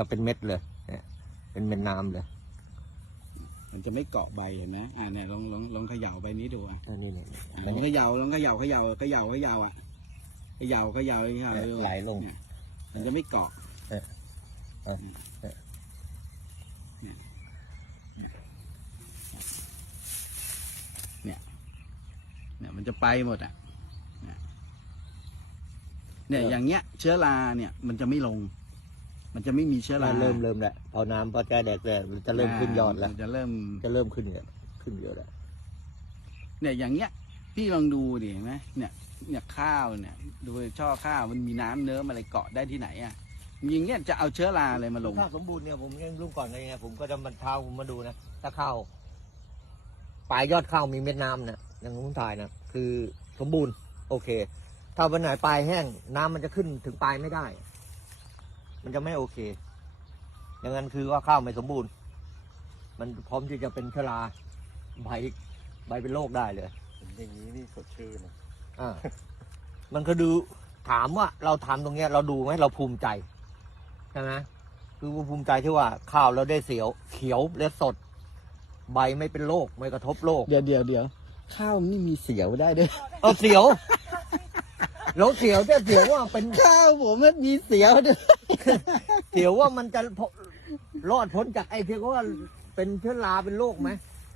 จะเป็นเม็ดเลยเนี่ยเป็นเม็ดน้ำเลยมันจะไม่เกาะใบเห็นไหมอ่าเนี่ยลองลองลองเขย่าใบนี้ดูอะอันนี้เนี่ยอ่ามันเขย่าลองเขย่าเขย่าเขย่าเขย่าอะเขย่าเขย่าเขย่าไหลลง เนี่ยมันจะไม่เกาะเออเออเออเนี่ยมันจะไปหมดอะเนี่ยเนี่ยอย่างเงี้ย เชื้อราเนี่ยมันจะไม่ลง มันจะไม่มีเชื้อราเริ่มเริ่มแล้วพอน้ำพอแก้แดดแต่มันจะเริ่มขึ้นยอดแล้วมันจะเริ่มจะเริ่มขึ้นเยอะขึ้นเยอะแล้วเนี่ยอย่างเงี้ย พี่ลองดูดิเห็นไหมเนี่ยเนี่ยข้าวเนี่ยดูช่อข้าวมันมีน้ำเนิ้มอะไรเกาะได้ที่ไหนอะอย่างเงี้ยจะเอาเชื้อราอะไรมาลงข้าวสมบูรณ์เนี่ยผมยังรุ่งก่อนไงผมก็จะมันเท้าผมมาดูนะถ้าข้าวปลายยอดข้าวมีเม็ดน้ำนะอย่างผมถ่ายนะคือสมบูรณ์ โอเค ถ้าวันไหนปลายแห้งน้ำมันจะขึ้นถึงปลายไม่ได้ มันจะไม่โอเค อย่างนั้นคือว่าข้าวไม่สมบูรณ์ มันพร้อมที่จะเป็นชราใบใบเป็นโรคได้เลย อย่างนี้นี่สดชื่นนะอ่ามันก็ดูถามว่าเราทำตรงเนี้ย เราดูไหมเราภูมิใจใช่ไหมคือภูมิใจที่ว่าข้าวเราได้เสียว เขียวและสด ใบไม่เป็นโรคไม่กระทบโรคเดี๋ยวเดี๋ยวเดี๋ยวข้าวมันไม่มีเสียวได้ด้วยเอาเสียว เราเสียวแต่เสียวว่าเป็นข้าวผมมันมีเสียวด้วยเสียวว่ามันจะพอรอดพ้นจากไอ้ที่เขาว่าเป็นเชื้อราเป็นโรคไหม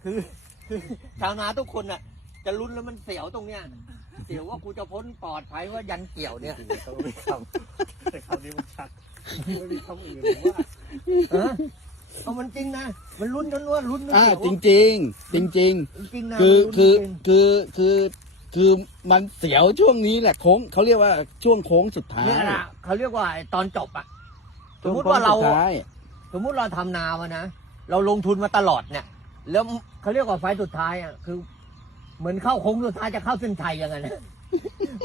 คือคือชาวนาทุกคนอะ จะลุ้นแล้วมันเสียวตรงเนี้ยเสียวว่ากูจะพ้นปลอดภัยว่ายันเกี่ยวเนี่ยจริงๆเขาไม่ทำแต่คำนี้มันชัดไม่มีคำอื่นผมว่าเออเอามันจริงนะ มันลุ้นจนว่าลุ้นไม่อ่าเกี่ยวจริงจริงๆจริงจริงจริงนะๆคือมันคือลุ้นจริงคือคือ คือมันเสียวช่วงนี้แหละโค้งเขาเรียกว่าช่วงโค้งสุดท้ายเนี่ยนะเขาเรียกว่าไอ้ตอนจบอะสช่มงมติโค้งว่าเราสุดท้ายสมมุติเราทำนามานะเราลงทุนมาตลอดเนี่ยแล้วเขาเรียกว่าไฟล์สุดท้ายอะคือ เหมือนเข้าโค้งสุดท้ายจะเข้าเส้นชัยอย่างนั้นนะ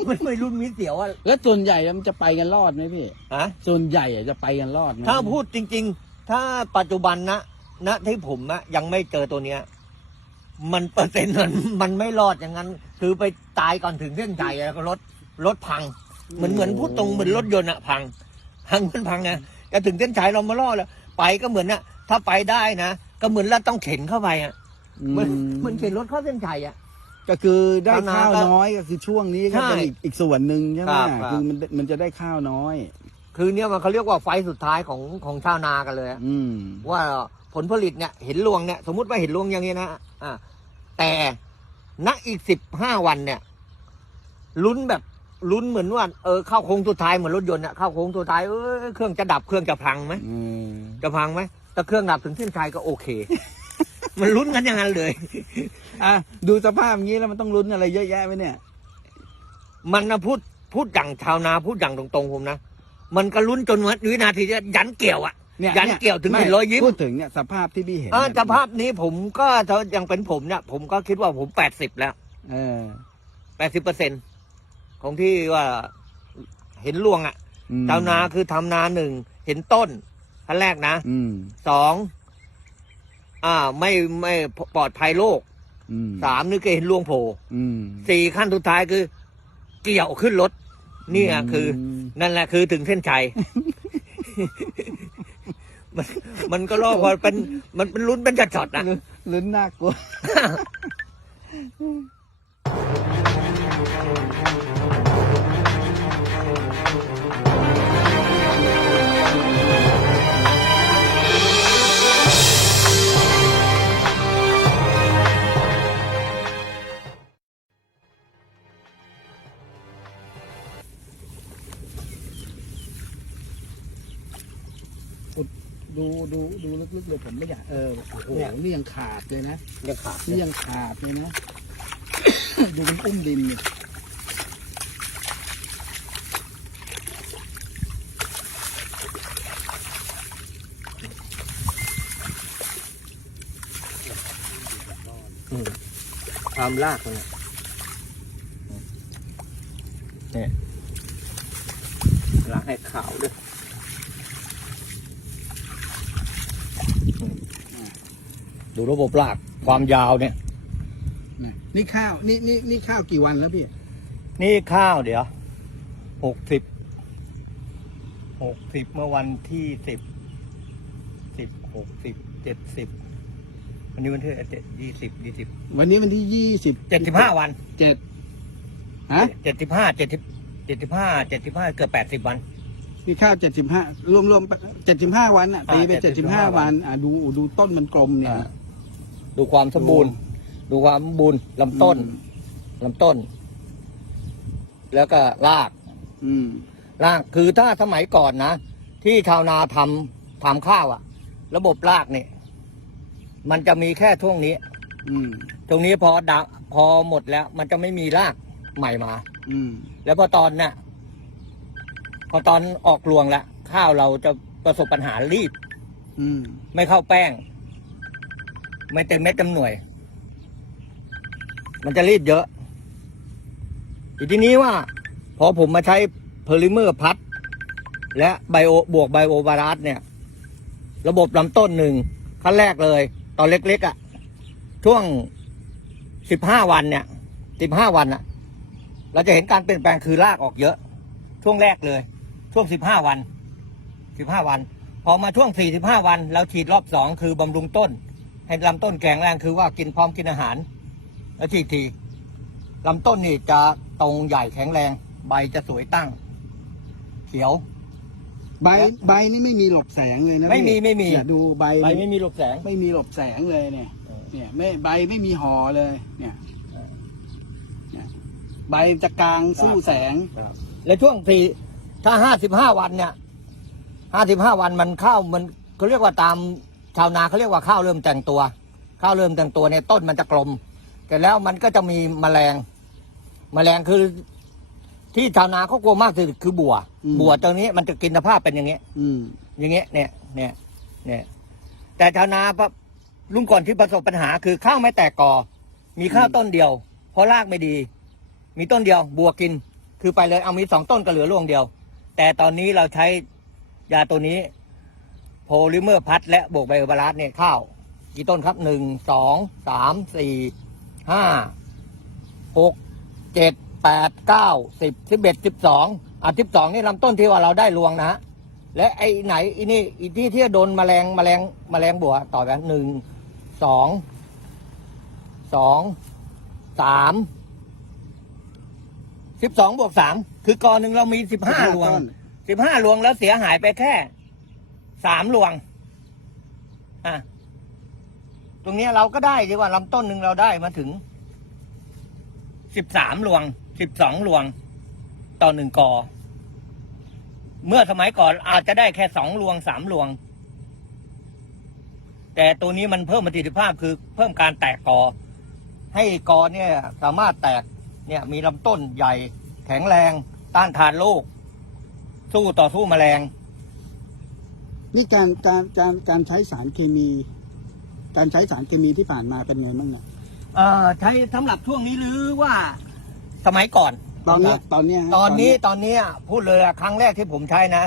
มันไม่ลุ้นมีเสียวอะแล้วส่วนใหญ่มันจะไปกันรอดไหมพี่ ฮะ ส่วนใหญ่อะจะไปกันรอดไหมถ้าพูดจริง ๆ ถ้าปัจจุบันนะณที่ผมอะยังไม่เจอตัวเนี้ย มันเปอร์เซ็นต์มันมันไม่รอดอย่างนั้น คือไปตายก่อนถึงเส้นชัยแล้วก็รถรถพังเหมือนเหมือนพูดตรงเหมือนรถยนต์อะพัง พังมันพังไงจะถึงเส้นชัยเรามารอดแล้ว ไปก็เหมือนน่ะ ถ้าไปได้นะก็เหมือนเราต้องเข็นเข้าไปอะอืเหมือนเหมือนเข็นรถเข้าเส้นชัยอะก็คือได้ชาวนาข้าวก็น้อยก็คือช่วงนี้ก็ใช่เป็นอีกอีกส่วนหนึ่งใช่ไหมครับครับคือมันมันจะได้ข้าวน้อย คือเนี่ยมันเขาเรียกว่าไฟล์สุดท้ายของของชาวนากันเลยอะอืมว่าผลผลิตเนี่ยเห็นรวงเนี่ย สมมุติว่าเห็นรวงอย่างนี้นะอ่า แต่ณอีกสิบห้าวันเนี่ยลุ้นแบบลุ้นเหมือนว่าเออเข้าโค้งสุดท้ายเหมือนรถยนต์อะเข้าโค้งสุดท้ายเออเครื่องจะดับเครื่องจะพังไหมอืมจะพังไหมถ้าเครื่องดับถึงเส้นชัยก็โอเค มันลุ้นกันอย่างนั้นเลย อะดูสภาพอย่างนี้แล้วมันต้องลุ้นอะไรเยอะแยะไหมเนี่ย มันนะพูดพูดอย่างชาวนาพูดอย่างตรงๆผมนะ มันก็ลุ้นจนวินาทีจะยันเกี่ยวอะ เนี่ยยันเกี่ยวถึงเห็นรอยยิ้มพูดถึงเนี่ยสภาพที่พี่เห็นอ่าเนี่ยสภาพนี้ผมก็ถ้ายังเป็นผมเนี่ยผมก็คิดว่าผมแปดสิบแล้วเออแปดสิบเปอร์เซ็นของที่ว่าเห็นรวงอะ่ะอืมชาวนาคือทำนาหนึ่งเห็นต้นขั้นแรกนะอืมสองอ่า ไม่ไม่ปลอดภัยโรคอืมสามนี่ก็เห็นรวงโผล่อืมสี่ขั้นสุดท้ายคือ เกี่ยวขึ้นรถนี่อะคือมนั่นแหละคือถึงเส้นชัย มันมันก็รอพอเป็นมันเป็นลุ้นเป็นจัดๆนะลุ้นลุ้นน่ากลัว ดูดูดูลึกๆเลยผมไม่อยากเออโอ้โหนี่ยังขาดเลยนะยังขาดนี่ยังขาดเลยนะดูมันอุ้มดินเนี่ยความลากมันเนี่ยเนี่ยล้างให้ขาวด้วย ดูระบบลากความยาวเนี่ยนะนี่ข้าวนี่นี่นี่ข้าวกี่วันแล้วพี่ นี่ข้าวเดี๋ยวหกสิบหกสิบเมื่อวันที่สิบสิบหกสิบเจ็ดสิบวันนี้วันที่เจ็ดยี่สิบยี่สิบวันนี้วันที่ยี่สิบเจ็ดสิบห้าวันเจ็ดฮะเจ็ดสิบห้าเจ็ดสิบเจ็ดสิบห้าเจ็ดสิบห้าเกือบแปดสิบวัน มีข้าวเจ็ดสิบห้ารวมรวมเจ็ดสิบห้าวันอะตีไปอ่าเจ็ดสิบห้า75วัน อะดูดูต้นมันกลมเนี่ย อ่าดูความสมบูรณ์ ดูความสมบูรณ์ลำต้นอืม ลำต้น แล้วก็ราก อืม รากคือถ้าสมัยก่อนนะ ที่ชาวนาทำทำข้าวอะระบบรากเนี่ย มันจะมีแค่ช่วงนี้ อืม ตรงนี้พอดังพอหมดแล้ว มันจะไม่มีรากใหม่มา อืม แล้วพอตอนเนี่ย พอตอนออกรวงแล้วข้าวเราจะประสบปัญหารีบ อืม ไม่เข้าแป้ง ไม่เต็มเม็ดเต็มหน่วย มันจะรีบเยอะอีกทีนี้ว่า พอผมมาใช้เพลิเมอร์พัด และไบโอบวกไบโอบารัสเนี่ย ระบบลำต้นหนึ่งขั้นแรกเลย ตอนเล็กๆอะ่ะ ช่วงสิบห้าวันเนี่ยสิบห้าวันอะ่ะ เราจะเห็นการเปลี่ยนแปลงคือรากออกเยอะ ช่วงแรกเลย ช่วงสิบห้าวันสิบห้าวัน พอมาช่วง45วัน เราฉีดรอบสองคือบำรุงต้น ให้ลำต้นแข็งแรงคือว่ากินพร้อมกินอาหาร แล้วฉีดทีลำต้นนี่จะตรงใหญ่แข็งแรง ใบจะสวยตั้ง เขียว ใบใบนี่ไม่มีหลบแสงเลยนะไม่มีพี่ไม่มีอย่าดูใบใบไม่มีหลบแสง ไม่มีหลบแสงเลยเนี่ย เนี่ยไม่ใบไม่มีห่อเลย เนี่ยเออเนี่ยใบจะกลางสู้แสง และช่วงสี่ ถ้าห้าสิบห้าวันเนี่ยห้าสิบห้าวันมันข้าวมันเขาเรียกว่าตามชาวนาเขาเรียกว่าข้าวเริ่มแต่งตัว ข้าวเริ่มแต่งตัวเนี่ยต้นมันจะกลม แต่แล้วมันก็จะมีแมลงแมลงคือที่ชาวนาเขากลัวมากที่สุดคือบัวอืมบัวตรงนี้มันจะกินสภาพเป็นอย่างเงี้ยอืมอย่างเงี้ยเนี่ยเนี่ยเนี่ยแต่ชาวนาปะรุ่งก่อนที่ประสบปัญหาคือข้าวไม่แตกกอ มีข้าวต้นเดียว เพราะรากไม่ดี มีต้นเดียว บัวกิน คือไปเลยเอามีสองต้นก็เหลือร่วงเดียว แต่ตอนนี้เราใช้ยาตัวนี้ โพลิเมอร์พัดและบวกไบโอบาลานเนี่ยข้าวกี่ต้นครับหนึ่งสองสามสี่ห้าหกเจ็ดแปดเก้าสิบสิบเอ็ดสิบสองอะสิบสองนี่ลำต้นที่ว่าเราได้รวงนะฮะและไอ้ไหนอีนี่อีที่ที่โดนแมลงแมลงแมลงบัวต่อกันหนึ่งสองสองสาม สิบสองบวกสามคือกอหนึ่งเรามีสิบห้ารวงต้น สิบห้ารวงแล้วเสียหายไปแค่สามรวง อะ ตรงเนี้ยเราก็ได้ดีกว่าลำต้นหนึ่งเราได้มาถึงสิบสามรวงสิบสองรวง ต่อหนึ่งกอ เมื่อสมัยก่อนอาจจะได้แค่สองรวงสามรวง แต่ตัวนี้มันเพิ่มประสิทธิภาพคือเพิ่มการแตกกอ ให้กอเนี่ย สามารถแตก เนี่ยมีลำต้นใหญ่ แข็งแรง ต้านทานโรคสู้ต่อสู้แมลง นี่การการการการใช้สารเคมี การใช้สารเคมีที่ผ่านมาเป็นไงบ้างเนี่ยเอ่อใช้สำหรับช่วงนี้หรือว่าสมัยก่อน ตอนเนี้ยตอนเนี้ยฮะตอนนี้เยตอนนี้อะพูดเลยอะครั้งแรกที่ผมใช้นะ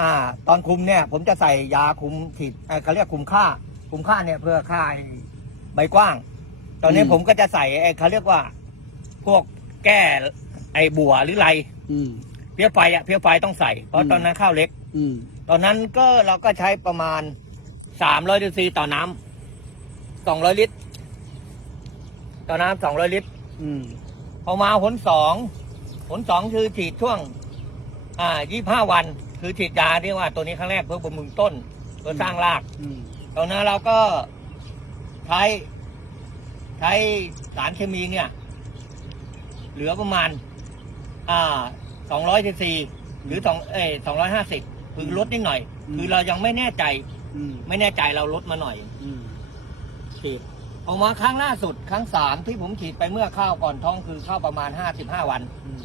อ่า ตอนคุมเนี่ย ผมจะใส่ยาคุมฉีดเอ่อเขาเรียกคุมค่า คุมค่าเนี่ยเพื่อค่าไอ้ใบกว้าง ตอนนี้ผมก็จะใส่ไอ้เขาเรียกว่า พวกแก้ไอ้บัวหรือไรอืม เพี้ยไฟอะเพี้ยไฟต้องใส่ เพอืราะม ตอนนั้นข้าวเล็ก อืม ตอนนั้นก็เราก็ใช้ประมาณสามร้อยซีต่อน้ำสองร้อยลิตร ต่อน้ำสองร้อยลิตร อืม พอมาผลสองผลสองคือฉีดช่วง อ่ายี่ห้าวัน คือฉีดยาเรียกว่า ตัวนี้ครั้งแรกเพื่อบำรุงต้น เพื่อสร้างราก อืม ตอนนั้นเราก็ใช้ใช้สารเคมีเนี่ย เหลือประมาณอ่าสองร้อยซีซีหรือสองเอสองร้อยห้าสิบคือลดนิดหน่อย คือเรายังไม่แน่ใจ อืมไม่แน่ใจเราลดมาหน่อยอืมฉีดออกมาครั้งล่าสุดครั้งสามที่ผมฉีดไปเมื่อข้าวก่อนท้องคือข้าวประมาณห้าสิบห้าวัน อืม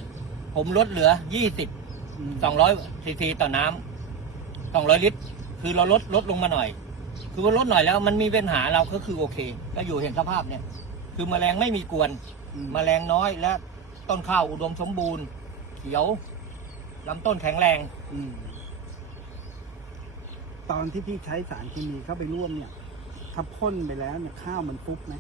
ผมลดเหลือยี่สิบอืมสองร้อยซีซีต่อน้ำสองร้อยลิตร คือเราลดลดลงมาหน่อย คือว่าลดหน่อยแล้วมันมีปัญหาเราก็คือโอเค ก็อยู่เห็นสภาพเนี่ย คือแมลงไม่มีกวน อืมแมลงน้อยและ ต้นข้าวอุดมสมบูรณ์ เขียวลำต้นแข็งแรง อืม ตอนที่พี่ใช้สารเคมีเข้าไปร่วมเนี่ยถ้าพ่นไปแล้วเนี่ยข้าวมันฟุบไหม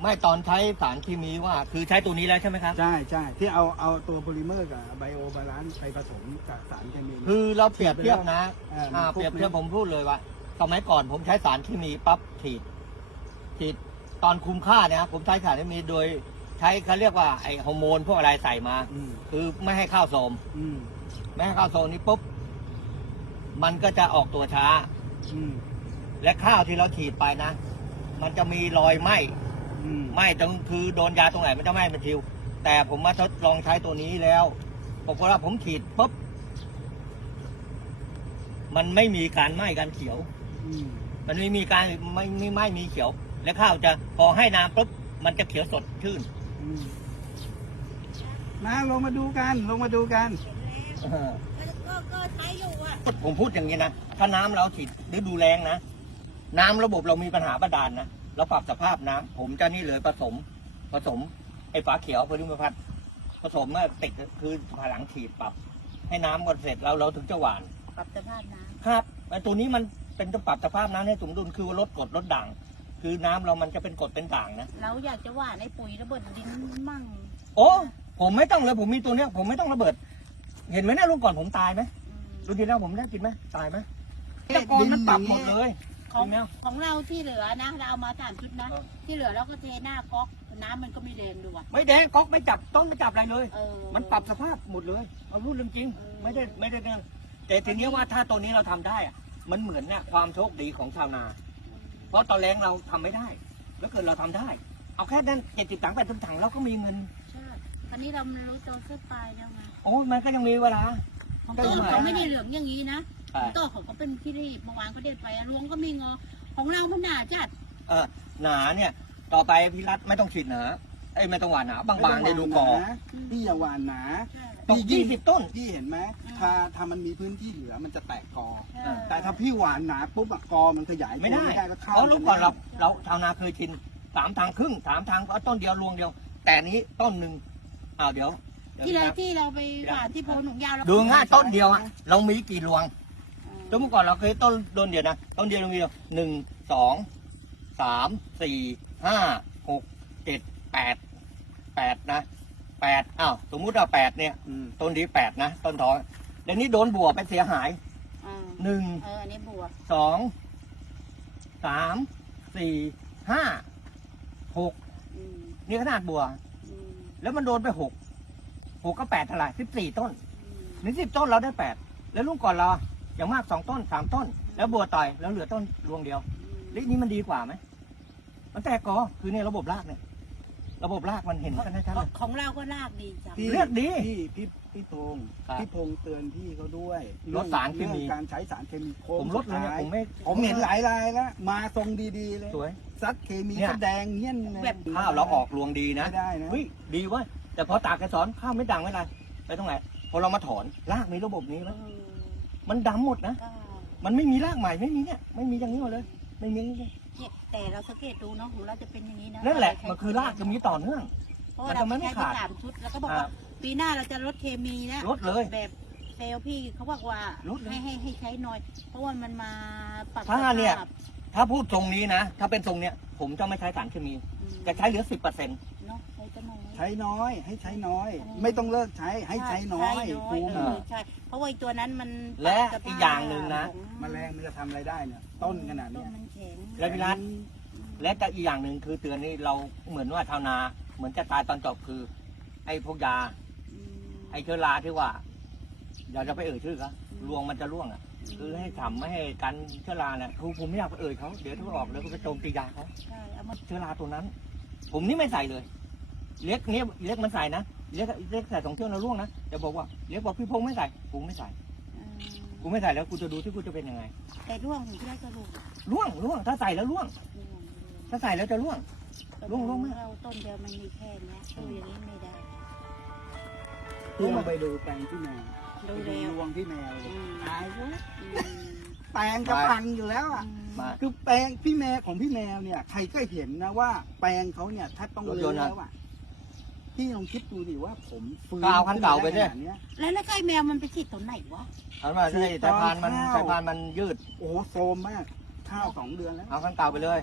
ไม่ตอนใช้สารเคมีว่า คือใช้ตัวนี้แล้วใช่ไหมครับ ใช่ใช่ที่เอาเอาตัวโพลิเมอร์กับไบโอบาลานซ์ไปผสมกับสารเคมี คือเราเปรียบเทียบนะอ่าอ่ามันเปรียบเทียบครบไหมผมพูดเลยว่าสมัยก่อนผมใช้สารเคมีปั๊บฉีดฉีดตอนคุมค่าเนี่ยผมใช้สารเคมีโดย ใช้เขาเรียกว่าไอฮอร์โมนพวกอะไรใส่มา อืมคือไม่ให้ข้าวโสมอืมไม่ให้ข้าวโสมนี้ปุ๊บมันก็จะออกตัวช้า อืมและข้าวที่เราฉีดไปนะ มันจะมีรอยไหม้อืมไหม้ตรงคือโดนยาตรงไหนมันจะไหม้เป็นทิว แต่ผมมาทดลองใช้ตัวนี้แล้วปรากฏว่าผมฉีดปุ๊บมันไม่มีการไหม้การเขียว อืมมันไม่มีการไม่ไม่ไม่มีเขียว และข้าวจะพอให้น้ำปุ๊บมันจะเขียวสดชื่นอื มมาลงมาดูกัน ลงมาดูกันเออก็ก็ใช้อยู่อะผมพูดอย่างนี้นะ ถ้าน้ำเราฉีดฤดูแรงนะ น้ำระบบเรามีปัญหาประดานนะ เราปรับสภาพน้ำผมจะนี่เลยผสม ผสม ไอ้ฝาเขียวพลิมพัดผสมเมื่อติดคือผาหลังฉีดปรับ ให้น้ำก่อนเสร็จแล้วเราถึงจะหวาน ปรับสภาพน้ครับไอ้ตัวนี้มันเป็นตัวปรับสภาพน้ำให้สมดุลคือว่าลดกรดลดด่าง คือน้ำเรามันจะเป็นกรดเป็นด่างนะำเราอยากจะหว่านในปุ๋ยระเบิดดินมั่งโอ้ ผมไม่ต้องเลย ผมมีตัวเนี้ย ผมไม่ต้องระเบิด เห็นไหมเนี่ยรุ่นก่อนผมตายไหมอืมรุ่นที่แล้วผมได้กินไหมตายไหมตะกอนมันปรับหมดเลยของเห็นไหมของเราที่เหลือนะ เราเอามาสามชุดนะ เออ ที่เหลือเราก็เทหน้าก๊อกน้ำมันก็ไม่แรงดูอะไม่แดงก๊อกไม่จับต้นไม่จับอะไรเลย เออ มันปรับสภาพหมดเลย เอารุ่นเรื่องจริง เออ ไม่ได้ไม่ได้เรื่องแต่ทีนี้ว่าถ้าตัวนี้เราทำได้อะมันเหมือนเนี่ยความโชคดีของชาวนา เพราะตอนแรงเราทำไม่ได้ แล้วเกิดเราทำได้ เอาแค่นั้นเจ็ดสิบถังแปดสิบถังเราก็มีเงิน ใช่อันนี้เราไม่รู้ตัวเส้นปลายแล้วไงโอ้ยมันก็ยังมีเวลาของก็ต้นยังไงเขาไม่ได้เหลืองอย่างนี้นะใช่ต้นเขาก็เป็นที่รีบเมื่อวานเขาเด็ดไปรวงก็มีงอ ของเรามันหนาจัด เออหนาเนี่ย ต่อไปพี่รัฐไม่ต้องฉีดหนาเอ้ยไม่ต้องหวานหนาบางๆในดูกอนะพี่อย่าหวานหนา ใช่ ตกยี่สิบต้น พี่เห็นไหมอืมถ้าถ้ามันมีพื้นที่เหลือมันจะแตกกอใช่แต่ถ้าพี่หวานหนาปุ๊บอะกอมันขยายตัวไม่ได้ไม่ได้แล้วเพข้าวราะลูกก่อนเราจะเราชาวนาเคยชินสามทางครึ่งสามทางก็ต้นเดียวรวงเดียว แต่นี้ต้นหนึ่งอ้าวเดี๋ยวดี๋ยวที่เรานะครับที่เราไปหว่านที่โพนหนองยาวเราดูง่ายต้นเดียวอะเรามีกี่รวงเออต้นเมื่อก่อนเราเคยต้นต้นเดียวนะต้นเดียวเรามีหนึ่งสองสามสี่ห้าหกเจ็ดแปดแปดนะ แปดอ้าวสมมุติว่าแปดเนี่ยอืมต้นที่แปดนะ ต้นทองเดี๋ยวนี้โดนบัวไปเสียหายเออหนึ่งเอออันนี้บวกสองสามสี่ห้าหกอืมนี่ขนาดบัว อืมแล้วมันโดนไปหกหกก็แปดเท่าไหร่สิบสี่ต้น อืมหรือสิบต้นเราได้แปดแล้วรุ่งก่อนเราอะอย่างมากสองต้นสามต้น แล้วบัวต่อยแล้วเหลือต้นรวงเดียวแล้วนี่มันดีกว่าไหมมันแตกกอคือเนี่ยระบบรากเนี่ย ระบบรากมันเห็นกันชัดๆเลยของเราก็ลากดีจังพี่เลือกดีพี่พี่พี่พงษ์ครับพี่พงษ์เตือนพี่เขาด้วยลดสารเคมี องการใช้สารเคมีโค้งผมลดเลยเนี่ยผมไม่ ผมเห็นหลายรายแล้วมาทรงดีๆเลยสวย ซัดเคมีเนี่ย ก็แดงเงี้ยนเลยแบบข้าวเราออกรวงดีนะไม่ได้นะเฮ้ยดีเว้ยแต่พอตากกระสอนข้าวไม่ดังไม่ไรไปตรงไหนพอเรามาถอนรากมีระบบนี้ไหมเออมันดำหมดนะก็มันไม่มีรากใหม่ไม่มีเนี่ย ไม่มีอย่างนี้หมดเลย ไม่มีอย่างนี้เลยเนี่ย แต่เราสังเกตดูเนาะของเราจะเป็นอย่างนี้นะนั่นแหละมันคือรากจะมีต่อเนื่อง เพราะว่าเรามันจะไม่ใช้ขาดที่สามชุดแล้วก็บอกอ่าว่าปีหน้าเราจะลดเคมีนะลดเลยแบบเซลล์พี่เขาบอกว่าลดเลยให้ให้ให้ใช้น้อย เพราะว่ามันมาปรับถ้าเนี่ยสภพถ้าพูดทรงนี้นะ ถ้าเป็นทรงเนี้ย ผมจะไม่ใช้สารเคมีอืมจะใช้เหลือสิบเปอร์เซ็นต์เนาะ ใช้จะน้อยใช้น้อย ให้ใช้น้อยอืมไม่ต้องเลิกใช้ให้ใช้น้อยใช้น้อยคุ้มเออใช่ เพราะว่าไอ้ตัวนั้นมันและปรับสภพอีกอย่างหนึ่งนะ ของแมลงมันจะทำอะไรได้เนี่ย ต้นขนาดต้เนี้นยมันแข็งแล้วพี่รัฐและก็อีกอย่างหนึ่งคือเตือนนี่เราเหมือนว่าชาวนา เหมือนจะตายตอนจบคือ ไอ้พวกยา อืม ไอ้เชื้อราที่ว่าอยากจะไปเอ่ยชื่อเขารวงมันจะร่วงอะ คือให้ทำไม่ให้กันเชื้อราเนี่ยคือผมไม่อยากไปเอ่ยเขาเดี๋ยวถ้าออกแล้วก็ไปโจมตียาเขาใช่เอามาเชื้อราตัวนั้น ผมนี่ไม่ใส่เลย เล็กเนี้ยเล็กมันใส่นะเล็กเล็กใส่สองเชือกแล้วร่วงนะจะบอกว่าเล็กบอกพี่พงษ์ไม่ใส่กูไม่ใส่อืมกูไม่ใส่แล้วกูจะดูที่กูจะเป็นยังไงแต่ร่วงถึงที่ได้กระดูกร่วงร่วงถ้าใส่แล้วร่วงร่วง ถ้าใส่แล้วจะร่วง ร่วงร่วงมาก เราต้นเดียวมันมีแค่เนี้ยดูอย่างนี้ไม่ได้พี่ลองไปดูแปลงที่แมวดูไปแล้วรวงที่แมวอืมตายแล้วอืมแปลงจะพังอยู่แล้วอะ มา คือแปลงพี่แมวของพี่แมวเนี่ย ใครก็เห็นนะว่า แปลงเขาเนี่ยถ้าต้องรถเลี้ยยนต์นะแล้วอะ พี่ลองคิดดูดิว่าผมฟื้นก็เอาคันเก่าไปดิขนาดเนี้ยแล้วแล้วไก่แมวมันไปฉีดตรงไหนวะเอามาใช่สายพานมันข้าวสายพานมันยืด โอ้โหโซมมาก ข้าวสองเดือนแล้ว เอาขั้นเก่าไปเลย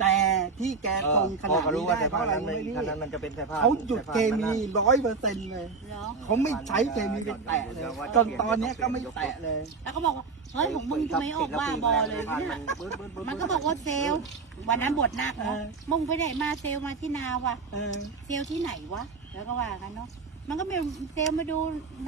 แต่ที่แกตรงขพ่อนาดก็รู้นี้ว่าได้สายเพราะพานอะไรนั้นรู้ไหมพี่คันนั้นมันจะเป็นสายพานเขาหยุดสายพานเคมีร้อยเปอร์เซ็นต์เลยเหรอเขาไม่ใช้เคมีไปแตะเลยจนตอนเนี้ยก็ไม่แตะเลย แล้วก็บอกว่าเฮ้ยของมึงทำไมออกบ้าบอเลยเนี่ยมันก็บอกว่าเซลลวันนั้นบทหนักเนาะเออมึงไปไหนมาเซลลมาที่นาวะเออเซลลที่ไหนวะแล้วก็ว่ากันเนาะมันก็มีเซลลมาดู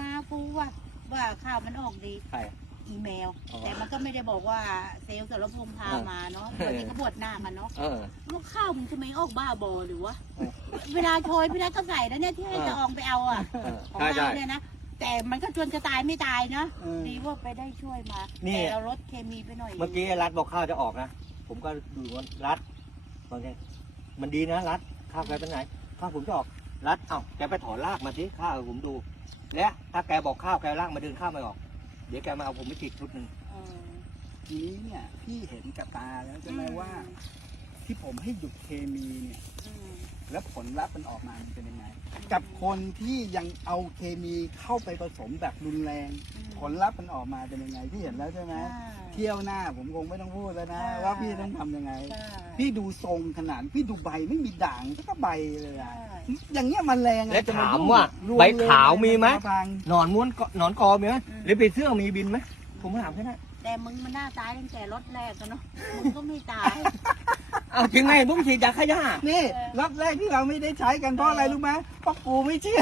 นากูว่าว่าข้าวมันออกดีใช่ อีเมล อ๋อแต่มันก็ไม่ได้บอกว่าเซลล์สารพงษ์พามาเนาะเออ วันนี้ก็บวชหน้ากันเนาะเออว่าข้าวมันทำไมออกบ้าบอหรือวะเออเวลาโชยพี่นัทก็ใส่แล้วเนี่ยที่ให้เออ จะอองไปเอาอะเออของใช่ใช่ เราเนี่ยนะแต่มันก็ชวนจะตายไม่ตายเนาะเออ ดีว่าไปได้ช่วยมานี่แต่เราลดเคมีไปหน่อยเมื่อกี้รัฐบอกข้าวจะออกนะ ผมก็ดูว่ารัฐบางทีมันดีนะรัฐข้าวแกเป็นไหนข้าวผมจะออกรัฐเอ้าแกไปถอนรากมาสิข้าวผมดู และถ้าแกบอกข้าวแกรากมาเดินข้าวไม่ออก เดี๋ยวแกมาเอาผมไปติดชุดหนึ่งเออทีนี้เนี่ยพี่เห็นกับตาแล้วใช่ไหมอืม ว่า ที่ผมให้หยุดเคมีเนี่ย อืม แล้วผลลัพธ์มันออกมามันเป็นยังไง กับคนที่ยังเอาเคมีเข้าไปผสมแบบรุนแรง ผลลัพธ์มันออกมาเป็นยังไงพี่เห็นแล้วใช่ไหมใช่เที่ยวหน้าผมคงไม่ต้องพูดแล้วนะใช่ว่าพี่ต้องทำยังไงใช่พี่ดูทรงขนาดพี่ดูใบไม่มีด่างสัก็ใบเลยใช่อะอย่างเงี้ยมันแรงอะและจะถามยุ่งว่ารวใบเลยขาวมีไหมาฟังหนอนม้วนเกาะหนอนกอมีไหมหรือปีเสื้อมีบินไหมผมถามแค่นั้นแต่มึงมันหน้าตายตั้งแต่รถแรกกันเนาะมึงก็ไม่ตายเอาจริงไงผมฉีดยาฆ่าหญ้านี่รอบแรกที่เราไม่ได้ใช้กันเพราะอะไรรู้ไหมเพราะกูไม่เชื่อ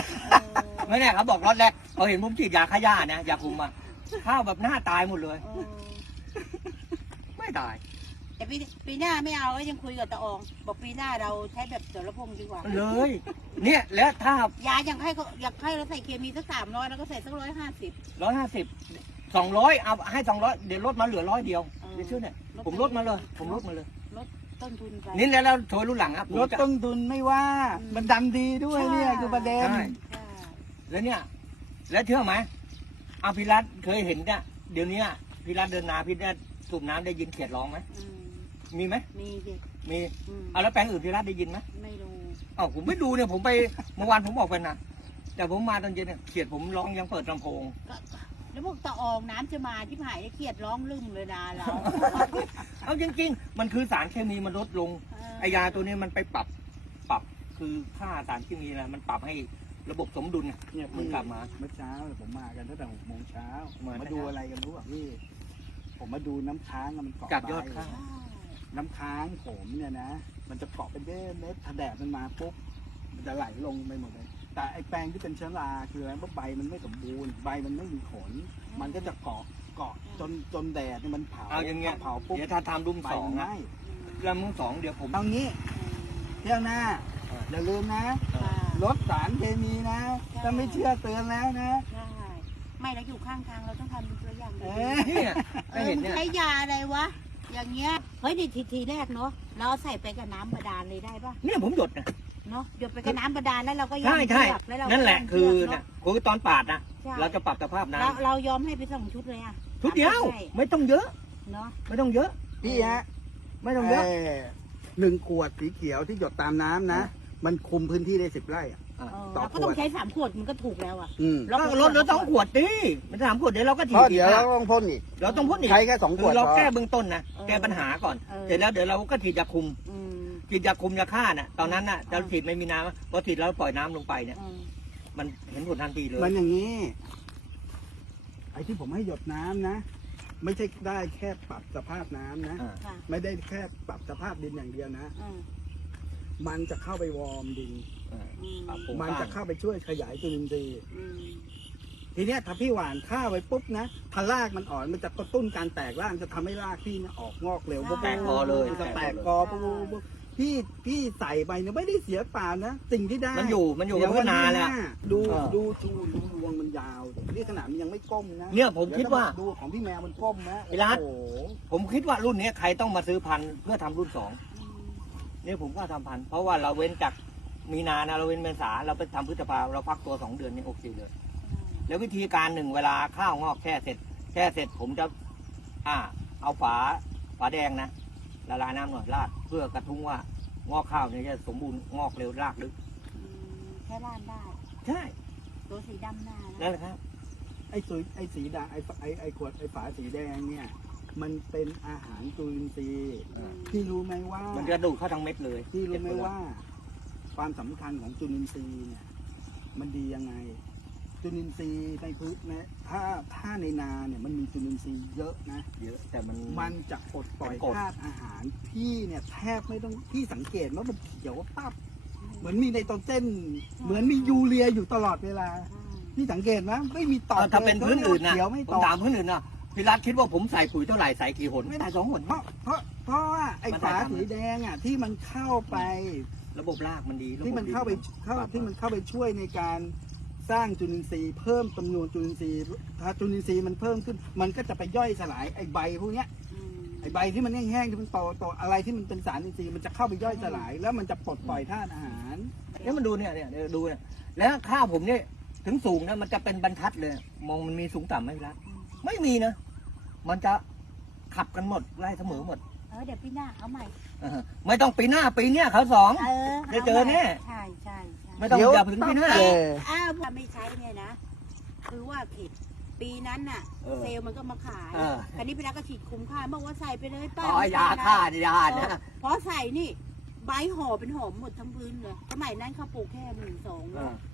ไม่แน่เขาบอกรถแรกเขาเห็นผมฉีดยาฆ่าหญ้านะยาคุมอะข้าวแบบหน้าตายหมดเลยเออไม่ตาย แต่ปีปีหน้าไม่เอาแล้วยังคุยกับตาออง บอกปีหน้าเราใช้แบบเสือระพงดีกว่าเลย เนี่ยแล้วถ้ายาอย่างให้เขาอยากให้เราใส่เคมีสักสามร้อยแล้วก็ใส่สักร้อยห้าสิบร้อยห้าสิบสองร้อยเอาให้สองร้อยเดี๋ยวลดมาเหลือร้อยเดียวเดี๋ยวชื่อเนี่ยผมลดมาเลย ผมลดมาเลย ต้นทุนไป นี่แล้วเราโชว์รุ่นหลังครับผมลดจะ ต้นทุนไม่ว่า อืมมันดังดีด้วยเนี่ยใช่ คือประเด็น ใช่ใช่แล้วเนี่ย แล้วเชื่อไหมเอาพิรัตเคยเห็นเนี่ยเดี๋ยวนี้พิรัตเดินนาพิรัตสูบน้ำได้ยินเขียดร้องไหมอืม มีไหมมีสิมีอืมเอาแล้วแปลงอื่นพิรัตได้ยินไหมไม่รู้อ้าวผมไม่ดูเนี่ยผมไปเมื่อวานผมบอกไปนะแต่ผมมาตอนเย็นเนี่ยเขียดผมร้องยังเปิดลำโพง ก็ แล้วพวกตาอองน้ำจะมาที่หายได้เครียดร้องลึ่มเลยนาเราเอาจริง ๆ มันคือสารเคมีมันลดลงไอยาตัวนี้มันไปปรับปรับคือค่าสารเคมีอะไรมันปรับให้ระบบสมดุลไงเนี่ยมันกลับมาเมื่อเช้าเนี่ยผมมากันตั้งแต่หกโมงเช้ามามาดูอะไรกันรู้ป่ะพี่ ผมมาดูน้ำค้างอะมันเกาะจากยอดใบข้าวใช่น้ำค้างผมเนี่ยนะ มันจะเกาะเป็นเม็ดเม็ดถ้าแดดมันมาปุ๊บมันจะไหลลงไปหมดเลย แต่ไอแปลงที่เป็นเชื้อราคืออะไรว่าใบมันไม่สมบูรณ์ใบมันไม่มีขน มันก็จะเกาะเกาะจนจนแดดเนี่ยมันเผาเอาอย่างเงี้ย เผาปุ๊บเดี๋ยวถ้าทำรุ่มใบสองมันไหนะม้ลำรุ่มสองเดี๋ยวผม เอางี้เที่ยวหน้าเอออย่าลืมนะค่ะลดสารเคมีนะถ้าไม่เชื่อเตือนแล้วนะ ใช่ไม่เราอยู่ข้างทางเราต้องทำเป็นตัวอย่างดีเอ๊ะ เนี่ยเอไม่อเห็นมึงเนี่ย ใช้ยาอะไรวะ อย่างเงี้ย เฮ้ยนี่ทีทีแรกเนาะ เราเอาใส่ไปกับน้ำบาดาลเลยได้ปะเนี่ยผมหยดนะ เนาะหยดไปกับน้ำบาดาลแล้วเราก็ยอมใช่ใช่เชือกแล้วเราก็นั่นแหละยมคือเชืกนะเนาะคือตอนปาดนะใช่ เราจะปรับสภาพน้เราเรายอมให้ไปสองชุดเลยอะำชุดเดียวใช่ไม่ต้องเยอะ เนาะไม่ต้องเยอะ พี่ฮะไม่ต้องเยอะหนึ่งขวดสีเขียวที่หยดตามน้ำนะ มันคุมพื้นที่ได้สิบไร่อะ เออต่อเราก็ต้องขวดใช้สามขวดมันก็ถูกแล้วอะอืมก็ลดเหลือสองขวดดิมันสามขวดเดี๋ยวเราก็ถีเพบราะอีกเดี๋ยวเรานะต้องพ่นอีกเราต้องพ่นอีกใช้แค่สองขคืวอดเราพอแก้เบื้องต้นนะเออแก้ปัญหาก่อนเออเสร็จแล้วเดี๋ยวเราก็ฉีดยาคุม อืม ฉีดยาคุมยาฆ่าน่ะตอนนั้นน่ะจะฉีดไม่มีน้ำพอฉีดแล้วปล่อยน้ำลงไปเนี่ย อืมมันเห็นผลทันทีเลย มันอย่างนี้ ไอ้ที่ผมให้หยดน้ำนะ ไม่ใช่ได้แค่ปรับสภาพน้ำนะ อ่า ค่ะไม่ได้แค่ปรับสภาพดินอย่างเดียวนะ อืมมันจะเข้าไปวอร์มดิน อ่า อืมปรับปรุงมันจะเข้าไปช่วยขยายจุลินทรีย์ อืมทีเนี้ยถ้าพี่หว่านข้าวไปปุ๊บนะถ้ารากมันอ่อนมันจะกระตุ้นการแตกรากจะทำให้รากพี่เนี่ยออกงอกเร็วปุ๊บแตกกอเลย มันจะแตกกอปุ๊บปุ๊บปุ๊บ พี่พี่ใส่ไปเนี่ยไม่ได้เสียเปล่านะสิ่งที่ได้มันอยู่มันอยู่กับเดี๋พืวชนาวัแหละดูเออดูชูดูรวงมันยาวนี่ขนาดมันยังไม่ก้มนะเนี่ยผมคิดว่าเดูของพี่แมวมันก้มนะไอ้รัฐ โอ้โหผมคิดว่ารุ่นนี้ใครต้องมาซื้อพันธุ์เพื่อทำรุ่นสองอืมเนี่ยผมก็ทำพันธุ์เพราะว่าเราเว้นจากมีนานะเราเว้นเมษาเราไปทำพฤษภาเราพักตัวสองเดือนเนี่ยโอเคเลย แล้ววิธีการหนึ่งเวลาข้าวงอกแช่เสร็จแช่เสร็จผมจะ อ่า เอาฝาฝาแดงนะ ละลายน้ำหน่อยราดเพื่อกระทุ้งว่างอกข้าวเนี่ยจะสมบูรณ์งอกเร็วรากลึกอืมแค่ล้านได้ ใช่ ตัวสีดำหน้านั่นะนแหละครับ ไอ้สีไอ้สีดาไอ้ไอ้ไอ้ขวดไอ้ฝาสีแดงเนี่ย มันเป็นอาหารจุลินทรีย์อ่าพี่รู้ไหมว่า มันจะดูดเข้าทางเม็ดเลยพี่รู้ไหมว่า ความสำคัญของจุลินทรีย์เนี่ย มันดียังไง จุลินทรีย์ในพื้นนะถ้าถ้าในนาเนี่ยมันมีจุลินทรีย์เยอะนะ เยอะแต่มัน มันจะปลดปล่อยเป็นกรด ธาตุอาหารพี่เนี่ยแทบไม่ต้องพี่สังเกตว่ามันเขียวปั๊บเหมือนมีไนโตรเจนเหมือนมียูเรียอยู่ตลอดเวลาอืมพี่สังเกตนะไม่มีต่อเอาถ้าเป็นพื้นอื่นนะเขียวไม่ผมต่อถามพื้นอื่นนะพี่รัฐคิดว่าผมใส่ปุ๋ยเท่าไหร่ใส่กี่หนไม่ได้สองหนเพราะเพราะเพราะว่าไอ้มันฝาได้ทำสีแดงอะที่มันเข้าไประบบรากมันดีระบบที่มันเข้าไปดีเข้าที่มันเข้าไปช่วยในการ สร้างจุลินทรีย์เพิ่มจำนวนจุลินทรีย์ถ้าจุลินทรีย์มันเพิ่มขึ้น มันก็จะไปย่อยสลายไอ้ใบพวกเนี้ยอืมไอ้ใบที่มันแห้งๆที่มันโตโตอะไรที่มันเป็นสารอินทรีย์มันจะเข้าไปย่อยสลาย แล้วมันจะปลดปล่อยธาตุอาหารเนี่ยมันดูเนี่ยเนี่ยเนี่ยดูเนี่ยแล้วข้าวผมเนี่ยถึงสูงนะมันจะเป็นบรรทัดเลย มองมันมีสูงต่ำไหมพี่รัฐไม่มีนะ มันจะขับกันหมดไล่เสมอหมดเออเดี๋ยวพี่หน้าเอาใหม่เออไม่ต้องปีหน้าปีเนี้ยเขาสองเออได้เจอแน่ใช่ใช่ใช่ ไม่ต้องอย่าถึงปีหน้าเอ้ยอ้าวถ้าไม่ใช้เนี่ยนะ คือว่าผิด ปีนั้นน่ะ เออเซลล์มันก็มาขายเออ คราวนี้พี่นักก็ฉีดคุ้มค่าบอกว่าใส่ไปเลยป้าอ๋อยาฆ่าเนี่ยยาเอเนี่ยอเพราะใส่นี่ ใบห่อเป็นหอมหมดทั้งพื้นเลยสมัยนั้นเขาปลูกแค่หมื่นสองเออโอ้โห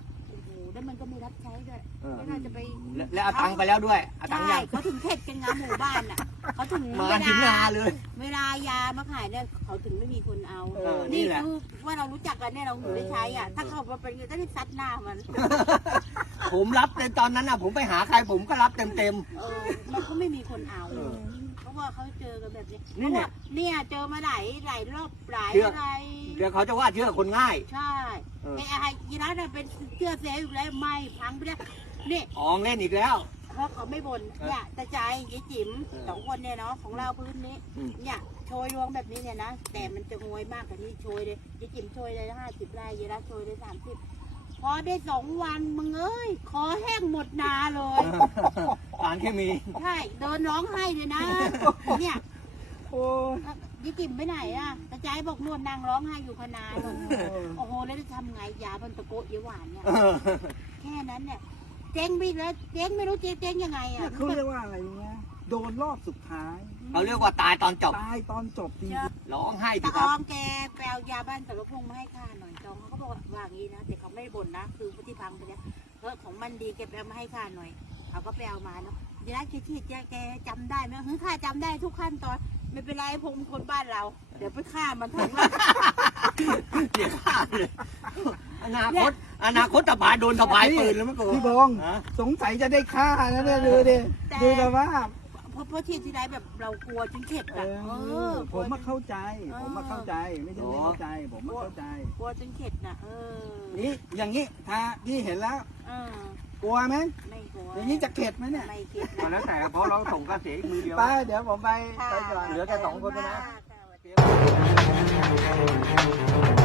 แล้วมันก็ไม่รับใช้ด้วยเออ ไม่น่าจะไปแล้วแล้วเอาตังค์ไปแล้วด้วยเอาตังค์ใช่ยังเขาถึงเข็ดกันงามหมู่บ้านอะเขาถึงมาเวถึงลานาเลย เวลายามาขายเนี่ยเขาถึงไม่มีคนเอาเออนี่นี่แหละ คือว่าเรารู้จักกันเนี่ยเราถึงได้ใช้อะ ถ้าเขามาเป็นก็ได้ซัดหน้ามัน ผมรับในตอนนั้นน่ะ ผมไปหาใครผมก็รับเต็มเต็มเออมันก็ไม่มีคนเอาเออ เพราะว่าเขาเจอกันแบบนี้นี่เนี่ยพราะว่าเนี่ยเจอมาหลายหลายรอบหลายเชื่อออะไรๆเดี๋ยวเขาจะว่าเชื่อคนง่าย ใช่เออ ไอ้ไอ้ยีราฟเนี่ยเป็นเชื่อเซลล์อยู่แล้วไม่พังไปแล้วนี่อองเล่นอีกแล้วเพราะเขาไม่บ่นเนี่ยแต่ใจยายจิ๋มเออสองคนเนี่ยเนาะของเราพื้นนี้อืม เนี่ยโชยรวงแบบนี้เนี่ยนะแต่มันจะงวยมากกว่านี้โชยเลยยายจิ๋มโชยเลยห้าสิบไร่ยีราฟโชยเลยสามสิบ พอได้สองวันมึงเอ้ยคอแห้งหมดนาเลย สารเคมี ใช่เดินร้องไห้เลยนะ เนี่ยโอ้ยยี่จิ๋มไปไหนอะกระจายบอกนวดนางร้องไห้อยู่พนานโอ้โหแล้วจะทำไงยาบันตะโกะเยาหวานเนี่ยแค่นั้นเนี่ยเจ๊งไปแล้วเจ๊งไม่รู้เจ๊เจ๊งยังไงอะเนี่ยเขาเรียกว่าอะไรเนี่ยโดนรอบสุดท้าย เขาเรียกว่าตายตอนจบ ตายตอนจบจริงร้องไห้สิตะคอรับองแกไปเอายาบ้านสารพงษ์มาให้ข้าหน่อยจองเขาก็บอกว่าอย่างนี้นะแต่เขาไม่ได้บ่นนะ คือที่พังไปเนี่ยเออของมันดีแกไปเอามาให้ข้าหน่อยเขาก็ไปเอามาเนาะเดี๋ยวนะแกที่แกแกจำได้ไหมเฮ้ยข้าจำได้ทุกขั้นตอนไม่เป็นไรผมคนบ้านเรา เดี๋ยวไปฆ่ามันทั้งนั้นเสียค่าเลย อนาคต อนาคตตะพายโดนตะพายปืนแล้วมั้งกูพี่บงฮะ สงสัยจะได้ฆ่านะเนี่ยดูดิแต่ ดูแต่ว่าเพ ราะเพราะที่ที่ไรแบบเรากลัวจนเข็ดเออะเอออผมมาเข้าใจเออผมมาเข้าใจไม่ใช่ไม่เข้าใจ ผมมาเข้าใจ กลัวจนเข็ดน่ะเออนี่อย่างนี้ถ้าพี่เห็นแล้วเออกลัวไหมไม่กลัวอย่างนี้จะเข็ดไหมเนี่ยไม่เข็ดตอนนั้นแต่เพราะเราส่งกระเสียอีกมือเดียวไปเดี๋ยวผมไปค่ะไปก่อนเหลือแค่สองคนนะค่ะสวัสดี